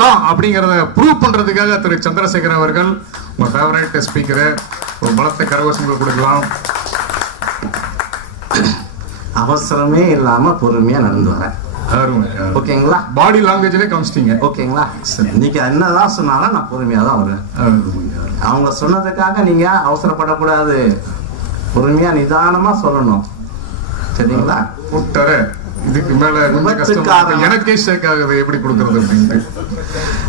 தான் அப்படிங்கிறத ப்ரூவ் பண்றதுக்காக திரு சந்திரசேகர் அவர்கள் உங்க ஃபேவரட் ஸ்பீக்கரை ஒரு பலத்தை கரகோஷம் கொடுக்கலாம். அவசரமே இல்லாம பொறுமையா நடந்து வரேன். ஓகேங்களா? பாடி லாங்குவேஜ்லயே காமிச்சிட்டீங்க. ஓகேங்களா? இன்னைக்கு என்னதான் சொன்னாலும் நான் பொறுமையா தான் வருவேன். அவங்க சொன்னதுக்காக நீங்க அவசரப்படக்கூடாது, பொறுமையா நிதானமா சொல்லணும். சரிங்களா? இதுக்கு மேல எனக்கே ஷேக் ஆகுது, எப்படி கொடுக்கறது அப்படின்ட்டு.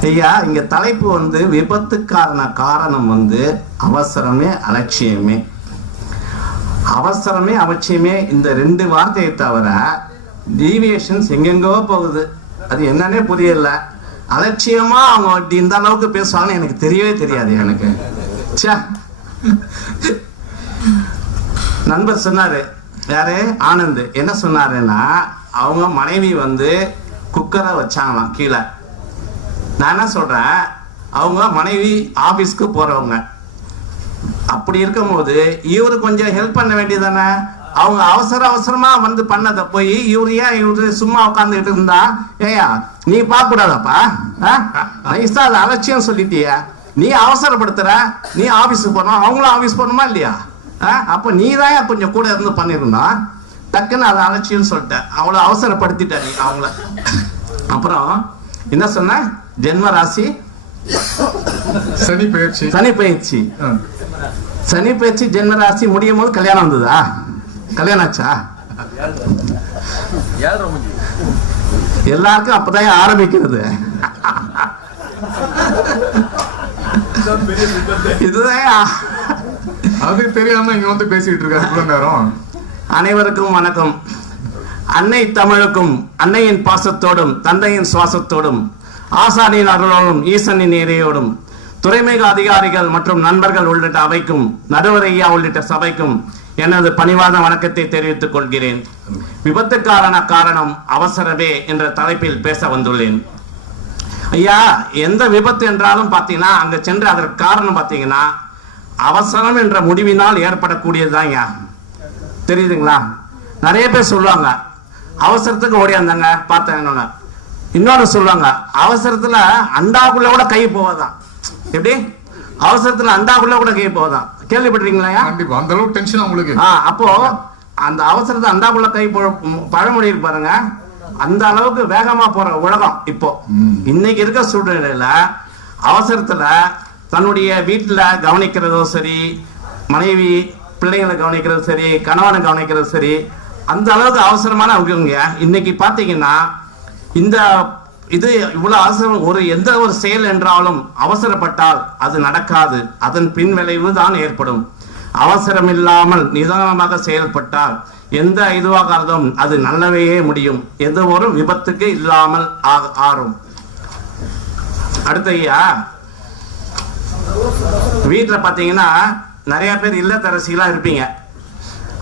ஐயா, இங்க தலைப்பு வந்து விபத்துக்கான காரணம் வந்து அவசரமே அலட்சியமே. அவசரமே அவசியமே இந்த ரெண்டு வார்த்தையை தவிர டீவியேஷன்ஸ் எங்கெங்கோ போகுது. அது என்னன்னே புரியல. அலட்சியமா அவங்க இந்த அளவுக்கு பேசுவாங்கன்னு எனக்கு தெரியவே தெரியாது. எனக்கு நண்பர் சொன்னாரு, யாரு, ஆனந்த், என்ன சொன்னாருன்னா அவங்க மனைவி வந்து குக்கரை வச்சாங்களாம் கீழே. நான் என்ன சொல்றேன், அவங்க மனைவி ஆபீஸ்க்கு போறவங்க. அப்படி இருக்கும் போது இவரு கொஞ்சம் ஹெல்ப் பண்ண வேண்டியதானே? அவங்க அவசர அவசரமா வந்து பண்ணதை போய் இவரு சும்மா உட்காந்துக்கிட்டு இருந்தா, ஏயா நீ பார்க்க கூடாதாப்பா? நைஸா அது அலட்சியம் சொல்லிட்டியா? நீ அவசரப்படுத்துற, நீ ஆபீஸுக்கு போனோம், அவங்களும் ஆபீஸ் போகணுமா இல்லையா? அப்ப நீ தான் கொஞ்சம் கூட இருந்து பண்ணிருந்தா, டக்குன்னு அதை அலட்சியம் சொல்லிட்டேன். அவ்வளவு அவசரப்படுத்திட்ட நீ அவங்கள. அப்புறம் என்ன சொன்ன? ஜென்ம ராசி சனி பயிற்சி. சனி பயிற்சி ஜென்ம ராசி முடியும் போது கல்யாணம் வந்ததா? கல்யாணம் ஆச்சா? எல்லாருக்கும் அப்பதான் ஆரம்பிக்கிறது. இதுதான் அது தெரியாம இங்க வந்து பேசிட்டு இருக்காரு. அனைவருக்கும் வணக்கம். அன்னை தமிழுக்கும் அன்னையின் பாசத்தோடும் தந்தையின் சுவாசத்தோடும் ஆசானியின் அருளோடும் ஈசனின் இறையோடும் துறைமுக அதிகாரிகள் மற்றும் நண்பர்கள் உள்ளிட்ட அவைக்கும் நடுவர் ஐயா உள்ளிட்ட சபைக்கும் எனது பணிவான வணக்கத்தை தெரிவித்துக் கொள்கிறேன். விபத்துக்கான காரணம் அவசரமே என்ற தலைப்பில் பேச வந்துள்ளேன். ஐயா, எந்த விபத்து என்றாலும் பார்த்தீங்கன்னா அங்க சென்று அதற்கு காரணம் பார்த்தீங்கன்னா அவசரம் என்ற முடிவினால் ஏற்படக்கூடியதுதான். ஐயா தெரியுதுங்களா? நிறைய பேர் சொல்லுவாங்க அவசரத்துக்கு ஓடியாந்தாங்க பார்த்தேன். இன்னொன்னு சொல்லுவாங்க அவசரத்துல அண்டாக்குள்ள கூட கை போவதான். எப்படி அவசரத்துல அண்டாக்குள்ள கூட கை போவதான்? கேள்விப்பட்டிருக்கீங்களா? அந்த அளவுக்கு டென்ஷன் உங்களுக்கு. அப்போ அந்த அவசரத்தை அண்டாக்குள்ள கை பழமொழி பாருங்க. அந்த அளவுக்கு வேகமா போற உலகம் இப்போ இன்னைக்கு இருக்க சூழ்நிலையில அவசரத்துல தன்னுடைய வீட்டுல கவனிக்கிறதோ சரி, மனைவி பிள்ளைங்களை கவனிக்கிறது சரி, கணவனை கவனிக்கிறது சரி, அந்த அளவுக்கு அவசரமான அவங்க இன்னைக்கு பாத்தீங்கன்னா இந்த இது இவ்வளவு அவசரம். எந்த ஒரு செயல் என்றாலும் அவசரப்பட்டால் அது நடக்காது, அதன் பின் விளைவு தான் ஏற்படும். அவசரம் இல்லாமல் நிதானமாக செயல்பட்டால் எந்த இதுவாக இருந்தாலும் அது நல்லவையே முடியும், எந்த ஒரு விபத்துக்கு இல்லாமல் ஆறும். அடுத்த ஐயா, வீட்டுல பாத்தீங்கன்னா நிறைய பேர் இல்லத்தரசிகளா இருப்பீங்க.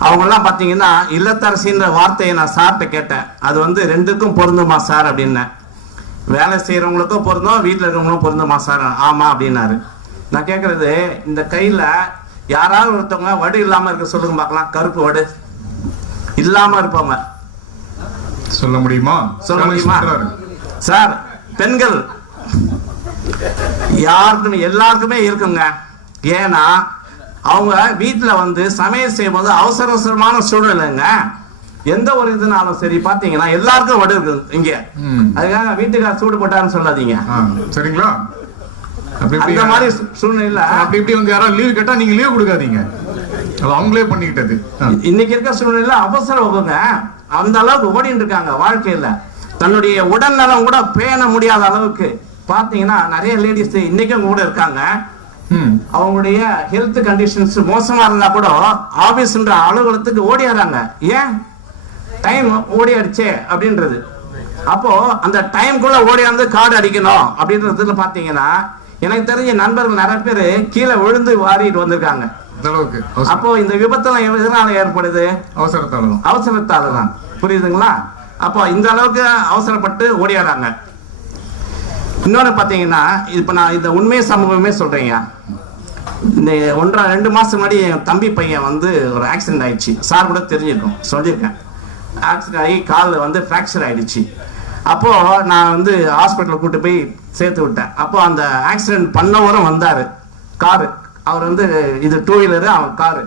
அவங்கெல்லாம் பாத்தீங்கன்னா இல்லத்தரசின்ற வார்த்தையை நான் சார்ட்ட கேட்டேன். அது வந்து ரெண்டுக்கும் பொருந்துமா சார் அப்படின்னு. வேலை செய்யறவங்களுக்கும் பொருந்தும், வீட்டுல இருக்கிறவங்களும் பொருந்துமா சார்? ஆமா அப்படின்னாரு. நான் கேட்கறது, இந்த கையில யாராவது ஒருத்தவங்க வடு இல்லாம இருக்க சொல்லுங்க பார்க்கலாம். கருப்பு வடு இல்லாம இருப்பாங்க, சொல்ல முடியுமா? சொல்ல முடியுமா சார்? பெண்கள் யாருக்குமே எல்லாருக்குமே இருக்குங்க. ஏன்னா அவங்க வீட்டுல வந்து சமையல் செய்யும் போது அவசர அவசரமான சூழ்நிலைங்க. எந்த ஒரு இதுனாலும் சரி பாத்தீங்கன்னா எல்லாருக்கும் வடு இருக்கு இங்க. அதுக்காக வீட்டுக்கார சூடு போட்டாருன்னு சொல்லாதீங்க, சரிங்களா? அந்த மாதிரி சூழ்நிலையில அப்படி இப்படி வந்து யாராவது லீவ் கேட்டா நீங்க லீவ் கொடுக்காதீங்க, அது அவங்களே பண்ணிக்கிட்டது. இன்னைக்கு இருக்க சூழ்நிலையில அவசரம் அந்த அளவுக்கு ஓடிட்டு இருக்காங்க. வாழ்க்கையில தன்னுடைய உடல் நலம் கூட பேண முடியாத அளவுக்கு பாத்தீங்கன்னா நிறைய லேடிஸ் இன்னைக்கும் கூட இருக்காங்க. அவங்களுடைய ஹெல்த் கண்டிஷன்ஸ் மோசமா இருந்தா கூட ஆபீஸ்ன்ற அலுவலகத்துக்கு ஓடிடுறாங்க. ஏன்? டைம் ஓடியாடுச்சே அப்படின்றது. அப்போ அந்த டைம்குள்ள ஓடியாந்து கார்டு அடிக்கணும் அப்படின்றதுல பாத்தீங்கன்னா எனக்கு தெரிஞ்ச நண்பர்கள் நிறைய பேர் கீழே விழுந்து வாரிட்டு வந்திருக்காங்க. அப்போ இந்த விபத்தெல்லாம் எதனால ஏற்படுது? அவசரத்தால தான். புரியுதுங்களா? அப்போ இந்த அளவுக்கு அவசரப்பட்டு ஓடியாடுறாங்க. இன்னொன்னு பாத்தீங்கன்னா இப்ப நான் இந்த உண்மை சம்பவமே சொல்றேங்க. இந்த 1-2 மாசம் முன்னாடி என் தம்பி பையன் வந்து ஒரு ஆக்சிடென்ட் ஆயிடுச்சு. சார் கூட தெரிஞ்சிருக்கும், சொல்லியிருக்கேன். ஆக்சிடென்ட் ஆகி காலில் வந்து ஃப்ராக்சர் ஆயிடுச்சு. அப்போ நான் வந்து ஹாஸ்பிட்டலில் கூட்டு போய் சேர்த்து விட்டேன். அப்போ அந்த ஆக்சிடென்ட் பண்ணவரும் வந்தாரு, காரு, அவர் வந்து இது 2 வீலரு, அவன் காரு.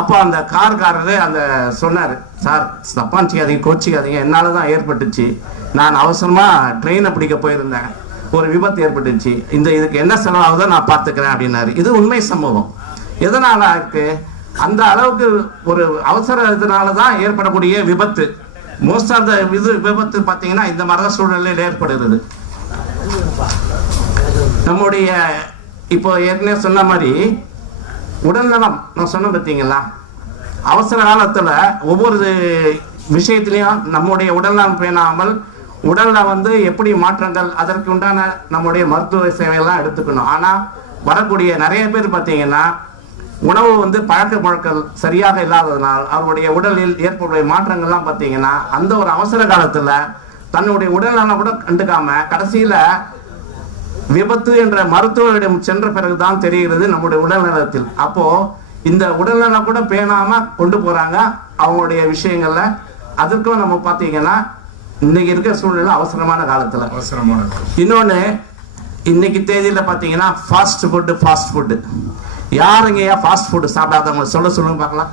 அப்போ அந்த காருக்காரரு அந்த சொன்னார், சார் தப்பாச்சிக்காதீங்க, கோச்சிக்காதீங்க, என்னால் தான் ஏற்பட்டுச்சு, நான் அவசரமாக ட்ரெயினை பிடிக்க போயிருந்தேன், ஒரு விபத்து ஏற்பட்டுச்சு, இதுக்கு என்ன செலவாகுதோ நான் பார்த்துக்கிறேன் அப்படின்னாரு. இது உண்மை சம்பவம். எதனால இருக்கு? அந்த அளவுக்கு ஒரு அவசரத்தினால தான் ஏற்படக்கூடிய விபத்து. மோஸ்ட் ஆஃப் த விபத்து பார்த்தீங்கன்னா இந்த மாதிரி தான் சூழ்நிலையில் ஏற்படுகிறது. நம்முடைய இப்போ ஏற்கனவே சொன்ன மாதிரி உடல்நலம் நான் சொன்ன பார்த்தீங்களா, அவசர காலத்தில் ஒவ்வொரு விஷயத்திலையும் நம்முடைய உடல்நலம் பேணாமல் உடல்ல வந்து எப்படி மாற்றங்கள், அதற்கு உண்டான நம்முடைய மருத்துவ சேவையெல்லாம் எடுத்துக்கணும். ஆனால் வரக்கூடிய நிறைய பேர் பார்த்தீங்கன்னா உணவு வந்து பழக்கங்கள் சரியாக இல்லாததுனால் அவருடைய உடலில் ஏற்படக்கூடிய மாற்றங்கள்லாம் பார்த்தீங்கன்னா அந்த ஒரு அவசர காலத்தில் தன்னுடைய உடல்நலம் கூட கண்டுக்காம கடைசியில் விபத்து என்ற மருத்துவரிடம் சென்ற பிறகுதான் தெரிகிறது நம்முடைய உடல்நலத்தில். அப்போ இந்த உடல்நலம் கூட பேணாம கொண்டு போறாங்க அவங்களுடைய விஷயங்கள்ல. அதற்கும் நம்ம பார்த்தீங்கன்னா இன்னைக்கு இருக்கிற சூழ்நிலை அவசரமான காலத்துல. இன்னொன்னு, இன்னைக்கு தேதியில பார்த்தீங்கன்னா ஃபாஸ்ட் ஃபுட்டு. யாருங்க ஃபாஸ்ட் ஃபுட்டு சாப்பிடாதவங்க சொல்லுங்க பார்க்கலாம்,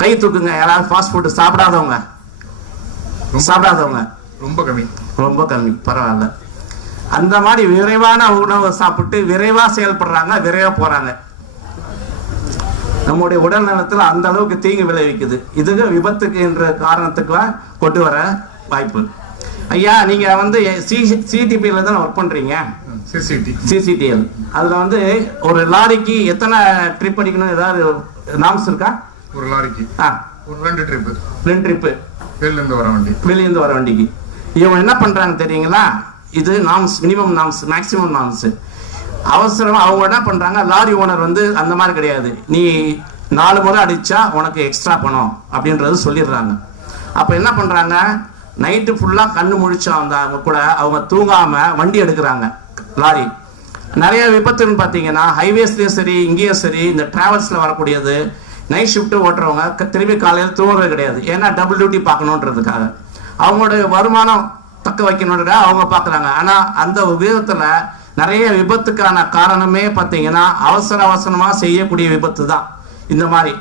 கை தூக்குங்க. யாராவது ஃபாஸ்ட் ஃபுட்டு சாப்பிடாதவங்க ரொம்ப கம்மி, பரவாயில்ல. அந்த மாதிரி விரைவான உணவை சாப்பிட்டு விரைவா செயல்படுறாங்க, விரைவா போறாங்க. நம்முடைய உடல் நலத்துல அந்த அளவுக்கு தீங்கு விளைவிக்குது. இதுக்கு விபத்துக்கு என்ற காரணத்துக்கு கொண்டு வர வாய்ப்பு. ஐயா, நீங்க வந்து சிடிபியில் தான் ஒர்க் பண்றீங்க, சிசிடிஎல். அதுல வந்து ஒரு லாரிக்கு எத்தனை ட்ரிப் அடிக்கணும், ஏதாவது நாம்ஸ் இருக்கா? ஒரு லாரிக்கு ஒரு 2 ட்ரிப் வெளியிருந்து வர வண்டிக்கு. இவங்க என்ன பண்றாங்க தெரியுங்களா? இது norms, minimum norms, maximum norms. அவசரம் அவங்க என்ன பண்றாங்க, லாரி ஓனர் வந்து அந்த மாதிரி கிடையாது, நீ 4 முறை அடிச்சா உனக்கு எக்ஸ்ட்ரா பணம் அப்படின்றது சொல்லிடுறாங்க. அப்ப என்ன பண்றாங்க, நைட்டு ஃபுல்லா கண்ணு முழிச்சா வந்தாங்க கூட அவங்க தூங்காம வண்டி எடுக்கிறாங்க லாரி. நிறைய விபத்துன்னு பார்த்தீங்கன்னா ஹைவேஸ்லயும் சரி இங்கேயும் சரி இந்த டிராவல்ஸ்ல வரக்கூடியது. நைட் ஷிஃப்ட் ஓட்டுறவங்க திரும்பி காலையில் தூங்குறது கிடையாது, ஏன்னா டபுள் டியூட்டி பார்க்கணுன்றதுக்காக, அவங்களுடைய வருமானம் தக்க வைக்கணுன்ற அவங்க பார்க்குறாங்க. ஆனால் அந்த விபத்துல நிறைய விபத்துக்கான காரணமே பார்த்தீங்கன்னா அவசரமாக செய்யக்கூடிய விபத்து தான் இந்த மாதிரி.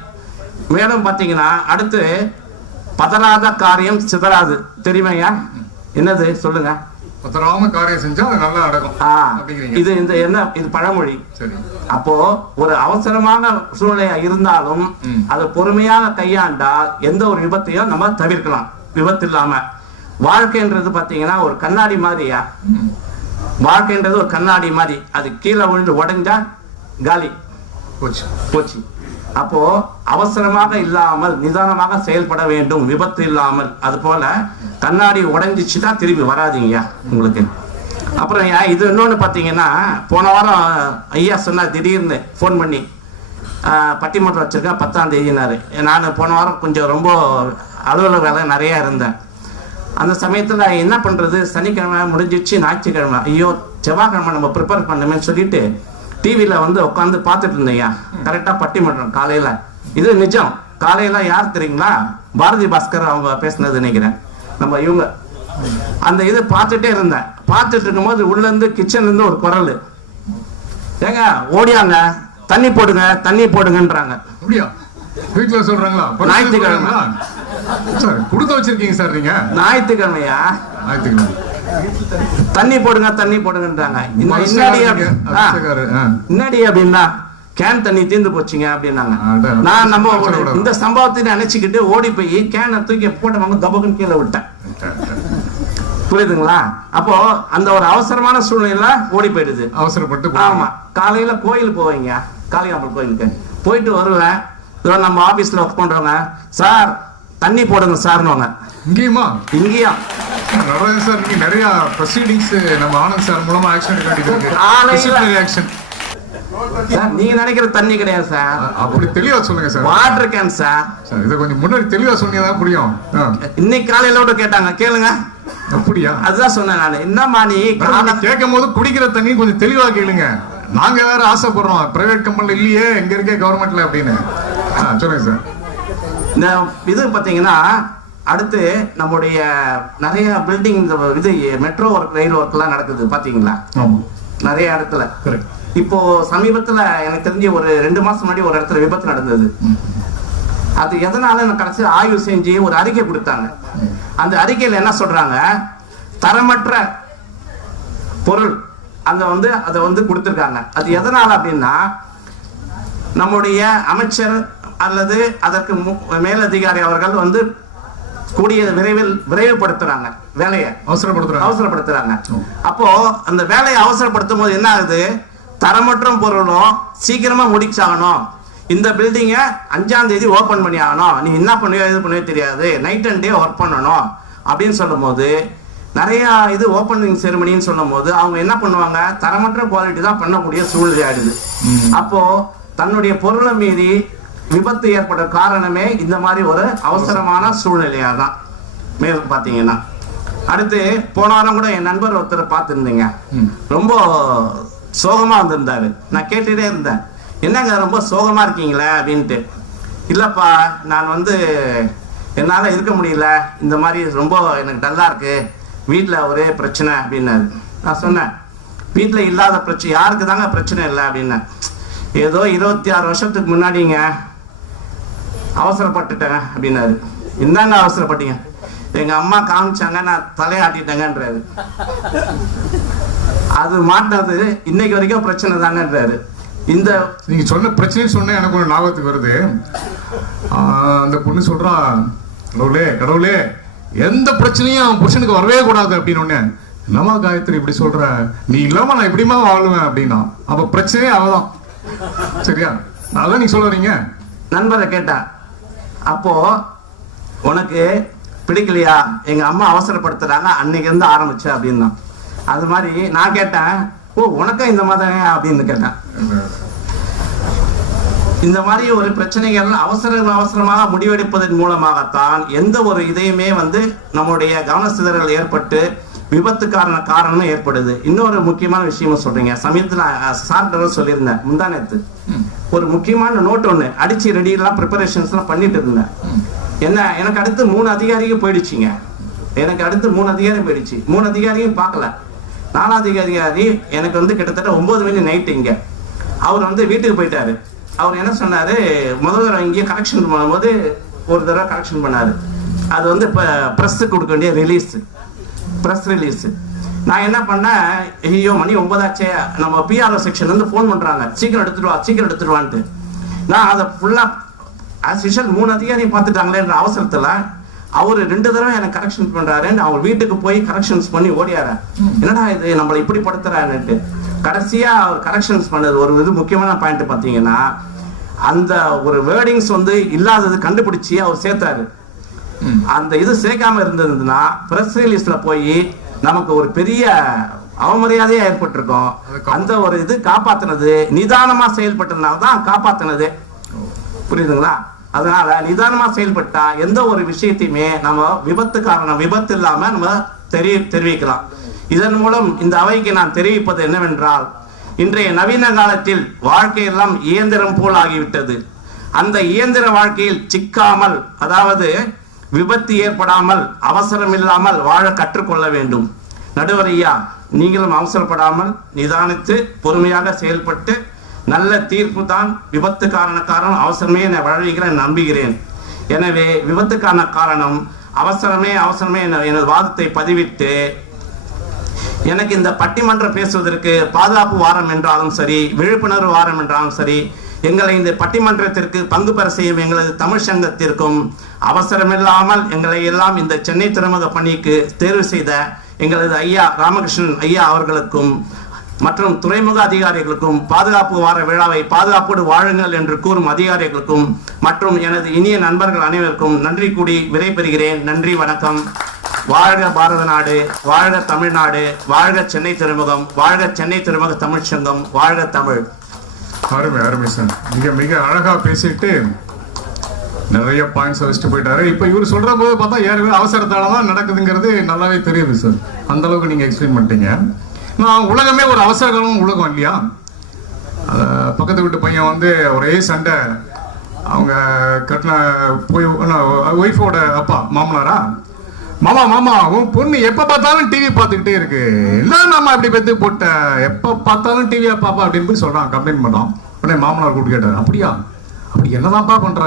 மேலும் பார்த்தீங்கன்னா அடுத்து பதறாத காரியம் சிதறாது, தெரியுமையா? என்னது சொல்லுங்க? பதறாம காரியம் செஞ்சா அது நல்லா நடக்கும். இது இந்த என்ன, இது பழமொழி. அப்போ ஒரு அவசரமான சூழ்நிலை இருந்தாலும் அதை பொறுமையாக கையாண்டால் எந்த ஒரு விபத்தையும் நம்ம தவிர்க்கலாம், விபத்து இல்லாம. வாழ்க்கைன்றது பாத்தீங்கன்னா ஒரு கண்ணாடி மாதிரியா, வாழ்க்கைன்றது ஒரு கண்ணாடி மாதிரி, அது கீழே விழுந்து உடைஞ்சா காலி போச்சு. அப்போ அவசரமாக இல்லாமல் நிதானமாக செயல்பட வேண்டும், விபத்து இல்லாமல். அது போல கண்ணாடி உடைஞ்சிச்சுன்னா திரும்பி வராதிங்க உங்களுக்கு. அப்புறம் இது இன்னொன்று பார்த்தீங்கன்னா, போன வாரம் ஐயா சொன்னார், திடீர்னு ஃபோன் பண்ணி பட்டிமன்றம் வச்சிருக்கேன் 10ஆம் தேதினாரு. நான் போன வாரம் கொஞ்சம் ரொம்ப அலுவலக வேலை நிறையா இருந்தேன். அந்த சமயத்தில் என்ன பண்ணுறது, சனிக்கிழமை முடிஞ்சிச்சு, ஞாயிற்றுக்கிழமை, ஐயோ செவ்வாய்க்கிழமை நம்ம ப்ரிப்பேர் பண்ணணும்னு சொல்லிட்டு டிவியில் வந்து உட்காந்து பார்த்துட்டு இருந்தேன். கரெக்டாக பட்டிமன்றம் காலையில். இது நிஜம். காலையில் யார் தெரியுங்களா, பாரதி பாஸ்கர் அவங்க பேசினது நினைக்கிறேன். நம்ம இவங்க அந்த இது பார்த்துட்டே இருந்தேன். பார்த்துட்டு இருக்கும்போது உள்ளேருந்து கிச்சன்லேருந்து ஒரு குரல், ஏங்க ஓடியாங்க, தண்ணி போடுங்க தண்ணி போடுங்கன்றாங்க. வீட்டுல சொல்றாங்களா? ஞாயிற்றுக்கிழமை கொடுத்து வச்சிருக்கீங்க சார் நீங்க? ஞாயிற்றுக்கிழமையா? தண்ணி போடுங்க தண்ணி போடுங்கன்றாங்க. என்னடி அப்படின்னா, கேன் தண்ணி தீர்ந்து போச்சுங்க அப்படின்னாங்க. நான் நம்ம இந்த சம்பவத்தை நினைச்சுக்கிட்டு ஓடி போய் கேனை தூக்கி போட்டவங்க தபக்குன்னு கீழே விட்டேன். புரியுதுங்களா? அப்போ அந்த ஒரு அவசரமான சூழ்நிலையில ஓடி போயிடுது, அவசரப்பட்டு. ஆமா, காலையில கோயில் போவீங்க, காளிகாம்பல் கோயிலுக்கு போயிட்டு வருவேன். நம்ம ஆபீஸ்ல ஒர்க் பண்றவங்க, சார் தண்ணி போடுங்க சார்னுவாங்க. இங்கேயுமா? இங்கேயா நடராஜன் சார், நீங்க நிறைய ப்ரொசீடிங்ஸ் நம்ம ஆனந்த் சார் மூலமா ஆக்ஷன் எடுக்க வேண்டியது. நீங்க நினைக்கிற தண்ணி கிடையாது சார். அப்படி தெளிவா சொல்லுங்க சார். Water can sir. இதை கொஞ்சம் முன்னாடி தெளிவா சொன்னீங்கதான் புரியும். இன்னைக்கு காலையில கூட கேட்டாங்க, கேளுங்க. அப்படியா? அதுதான் சொன்னேன் நான். என்னமா நீ கேட்கும் போது குடிக்கிற தண்ணி கொஞ்சம் தெளிவா கேளுங்க. நாங்க வேற ஆசைப்படுறோம், பிரைவேட் கம்பெனில இல்லையே, எங்க இருக்க கவர்மெண்ட்ல அப்படின்னு. சொல்லுங்க சார். இந்த இது பாத்தீங்கன்னா அடுத்து நம்முடைய நிறைய பில்டிங் இது மெட்ரோ ஒர்க் ரயில் ஒர்க்லாம் நடக்குது பாத்தீங்களா? நிறைய இடத்துல. இப்போ சமீபத்துல எனக்கு தெரிஞ்ச ஒரு 2 மாசம் முன்னாடி ஒரு இடத்துல விபத்து நடந்தது. அது எதனால கடைசி ஆய்வு செஞ்சு ஒரு அறிக்கை கொடுத்தாங்க. அந்த அறிக்கையில என்ன சொல்றாங்க, தரமற்ற பொருள் அதை கொடுத்திருக்காங்க. அது எதனால அப்படின்னா, நம்முடைய அமைச்சர் அல்லது அதற்கு மேலதிகாரி அவர்கள் கூடிய விரைவுபடுத்துறாங்க, வேலையை அவசரப்படுத்துறாங்க. அப்போ அந்த வேலையை அவசரப்படுத்தும் போது என்ன ஆகுது, தரமற்ற பொருளும் சீக்கிரமா முடிச்சாகணும், இந்த பில்டிங்க 5ஆம் தேதி ஓபன் பண்ணி ஆகணும், நீ என்ன பண்ணுவோ இது பண்ணவே தெரியாது, நைட் அண்ட் டே ஒர்க் பண்ணணும் அப்படின்னு சொல்லும் போது, நிறைய இது ஓப்பனிங் செரிமனின்னு சொல்லும் போது அவங்க என்ன பண்ணுவாங்க, தரமற்ற குவாலிட்டி தான் பண்ணக்கூடிய சூழ்நிலை ஆயிடுது. அப்போ தன்னுடைய பொருளை மீறி விபத்து ஏற்பட காரணமே இந்த மாதிரி ஒரு அவசரமான சூழ்நிலையா தான். மேலும் பாத்தீங்கன்னா, அடுத்து போன வாரம் கூட என் நண்பர் ஒருத்தர் பார்த்துருந்தீங்க, ரொம்ப சோகமா வந்திருந்தாரு. நான் கேட்டுட்டே இருந்தேன், என்னங்க ரொம்ப சோகமா இருக்கீங்களே அப்படின்ட்டு. இல்லப்பா, நான் என்னால இருக்க முடியல, இந்த மாதிரி ரொம்ப எனக்கு டல்லா இருக்கு, வீட்டில் ஒரே பிரச்சனை அப்படின்னாரு. நான் சொன்னேன், வீட்டில் இல்லாத பிரச்சனை யாருக்கு தாங்க பிரச்சனை இல்லை அப்படின்னேன். ஏதோ 26 வருஷத்துக்கு முன்னாடிங்க அவசரப்பட்டுட்டேங்க அப்படின்னாரு. இந்தாங்க அவசரப்பட்டீங்க, எங்க அம்மா காமிச்சாங்க, நான் தலையாட்டிட்டேங்கன்றாரு. அது மாட்டினது இன்னைக்கு வரைக்கும் பிரச்சனை தாங்கன்றாரு. இந்த நீங்க சொன்ன பிரச்சனை சொன்ன எனக்கு ஒரு ஞாபகத்துக்கு வருது. அந்த பொண்ணு சொல்றா, கடவுளே எந்த பிரச்சனையும் அவன் புருஷனுக்கு வரவே கூடாது அப்படின்னு. என்னமா காயத்ரி இப்படி சொல்ற, நீ இல்லாம நான் எப்படிமா வாழுவேன் அப்படின்னா, அப்ப பிரச்சனையே அவதான். சரியா? அதான் நீங்க சொல்றீங்க. நண்பரை கேட்டா, அப்போ உனக்கு பிடிக்கலையா, எங்க அம்மா அவசரப்படுத்துறாங்க அன்னைக்கு இருந்து ஆரம்பிச்ச அப்படின்னா. அது மாதிரி நான் கேட்டேன், ஓ உனக்கும் இந்த மாதிரி அப்படின்னு கேட்டேன். இந்த மாதிரி ஒரு பிரச்சனைகள் அவசரமாக முடிவெடுப்பதன் மூலமாகத்தான் எந்த ஒரு இதையுமே நம்முடைய கவன சிதறல் ஏற்பட்டு விபத்துக்கான காரணமும் ஏற்படுது. இன்னொரு முக்கியமான விஷயமும் சொல்றீங்க. சமயத்துல சார்டர் சொல்லியிருந்தேன், முந்தானத்து ஒரு முக்கியமான நோட் ஒண்ணு அடிச்சு ரெடியெல்லாம் ப்ரிப்பரேஷன்ஸ் எல்லாம் பண்ணிட்டு இருந்தேன். என்ன, எனக்கு அடுத்து 3 அதிகாரியும் போயிடுச்சுங்க. எனக்கு அடுத்து 3 அதிகாரியும் போயிடுச்சு. 3 அதிகாரியும் பார்க்கல. 4ஆவது அதிகாரி எனக்கு கிட்டத்தட்ட 9 மணி நைட்டு இங்க அவர் வீட்டுக்கு போயிட்டாரு. அவர் என்ன சொன்னாரு, முதல் தடவை இங்கே கரெக்ஷன் பண்ணும்போது ஒரு தடவை கரெக்ஷன் பண்ணாரு. அது இப்போ ப்ரெஸ்ஸுக்கு கொடுக்க வேண்டிய ப்ரெஸ் ரிலீஸ். நான் என்ன பண்ணேன், ஐயோ மணி 9 ஆச்சே, நம்ம பிஆர்ஓ செக்ஷன்லேருந்து ஃபோன் பண்ணுறாங்க, சீக்கிரம் எடுத்துடுவான்ட்டு. நான் அதை ஃபுல்லாக ஆஸ் யூஷுவல் 3 அதிகாரியும் பார்த்துட்டாங்களேன்ற அவசரத்தில் அவர் 2 தடவை எனக்கு கரெக்ஷன் பண்ணுறாருன்னு அவர் வீட்டுக்கு போய் கரெக்ஷன்ஸ் பண்ணி ஓடியார. என்னடா இது நம்மளை இப்படி படுத்துறாருன்னுட்டு கடைசியா அவர் கரெக்ஷன்ஸ் பண்ணது ஒரு முக்கியமான பாயிண்ட் பார்த்தீங்கன்னா, அந்த ஒரு வேர்டிங்ஸ் இல்லாதது கண்டுபிடிச்சி அவர் சேர்த்தாரு. அந்த இது சேர்க்காம இருந்ததுன்னா பிரஸ் ரிலீஸ்ல போய் நமக்கு ஒரு பெரிய அவமரியாதையா ஏற்பட்டிருக்கும். அந்த ஒரு இது காப்பாத்தினது, நிதானமா செயல்பட்டதுனால தான் காப்பாத்தினது. புரியுதுங்களா? அதனால நிதானமா செயல்பட்டா எந்த ஒரு விஷயத்தையுமே நம்ம விபத்து இல்லாம நம்ம தெரிவிக்கலாம். இதன் மூலம் இந்த அவைக்கு நான் தெரிவிப்பது என்னவென்றால், இன்றைய நவீன காலத்தில் வாழ்க்கையெல்லாம் இயந்திரம் போல் ஆகிவிட்டது. அந்த இயந்திர வாழ்க்கையில் சிக்காமல், அதாவது விபத்து ஏற்படாமல், அவசரம் இல்லாமல் வாழ கற்றுக்கொள்ள வேண்டும். நடுவரையா, நீங்களும் அவசரப்படாமல் நிதானித்து பொறுமையாக செயல்பட்டு நல்ல தீர்ப்பு தான் விபத்துக்கான காரணம் அவசரமே என வழங்குகிறேன் நம்புகிறேன். எனவே விபத்துக்கான காரணம் அவசரமே எனது வாதத்தை பதிவிட்டு, எனக்கு இந்த பட்டிமன்றம் பேசுவதற்கு பாதுகாப்பு வாரம் என்றாலும் சரி, விழிப்புணர்வு வாரம் என்றாலும் சரி, எங்களை இந்த பட்டிமன்றத்திற்கு பங்கு பெற செய்யும் எங்களது தமிழ் சங்கத்திற்கும், அவசரமில்லாமல் எங்களை எல்லாம் இந்த சென்னை துறைமுக பணிக்கு தேர்வு செய்த எங்களது ஐயா ராமகிருஷ்ணன் ஐயா அவர்களுக்கும் மற்றும் துறைமுக அதிகாரிகளுக்கும், பாதுகாப்பு வார விழாவை பாதுகாப்போடு வாழுங்கள் என்று கூறும் அதிகாரிகளுக்கும் மற்றும் எனது இனிய நண்பர்கள் அனைவருக்கும் நன்றி கூடி விடைபெறுகிறேன். நன்றி, வணக்கம். வாழ்க பாரத நாடு, வாழ்க தமிழ்நாடு, வாழ்க சென்னை துறைமுகம், வாழ்க சென்னை துறைமுக தமிழ் சங்கம், வாழ்க தமிழ். அருமை சார். மிக மிக அழகா பேசிட்டு நிறைய பாயிண்ட்ஸ் வச்சுட்டு போயிட்டாரு. இப்ப இவர் சொல்ற போது பார்த்தா ஏற்கனவே அவசரத்தாலதான் நடக்குதுங்கிறது நல்லாவே தெரியுது சார். அந்த அளவுக்கு நீங்க எக்ஸ்பிளைன் பண்ணிட்டீங்க. உலகமே ஒரு அவசர உலகம் இல்லையா? பக்கத்து வீட்டு பையன் ஒரே சண்டை, அவங்க கட்டின போய் ஒய்ஃபோட அப்பா மாமனாரா, மாமா மாமா உன் பொண்ணு எப்ப பார்த்தாலும் டிவி பார்த்துக்கிட்டே இருக்கு, என்ன மாமா இப்படி பெத்து போட்ட, எப்ப பார்த்தாலும் டிவியா பாப்பா அப்படின்னு போய் சொல்றான், கம்ப்ளைண்ட் பண்றான். உடனே மாமனார் கூப்பிட்டு கேட்டார், அப்படியா, அப்படி என்னதான்ப்பா பண்ற,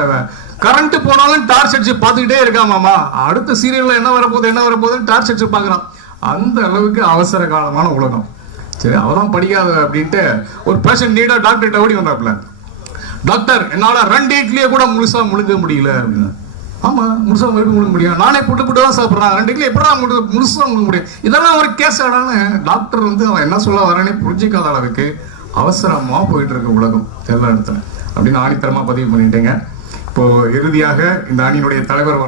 கரண்ட் போனாலும் டார்ச் அடிச்சு பார்த்துக்கிட்டே இருக்கா மாமா, அடுத்த சீரியல்ல என்ன வரப்போகுதுன்னு டார்ச் அடிச்சு பாக்குறான். அந்த அளவுக்கு அவசர காலமான உலகம். சரி, அவதான் படிக்காத அப்படின்ட்டு ஒரு பேஷண்ட் நீடா டாக்டர்கிட்ட ஓடி வந்தாப்புல. டாக்டர், என்னால 2 இட்லியை கூட முழுசா முழுங்க முடியல அப்படின்னு. ஆமா, முழுசா முழுங்க முடியும், நானே புட்டு தான் சாப்பிட்றான், 2 இட்லி எப்படா முழுசா முழுங்க முடியும், இதெல்லாம் ஒரு கேஸ் ஆடான்னு டாக்டர் அவன் என்ன சொல்ல வரானே புரிஞ்சிக்காத அளவுக்கு அவசரமா போயிட்டு இருக்க உலகம் எல்லா இடத்துல அப்படின்னு ஆணித்தரமா பதிவு பண்ணிட்டேங்க. இப்போ இறுதியாக இந்த அணியினுடைய தலைவர்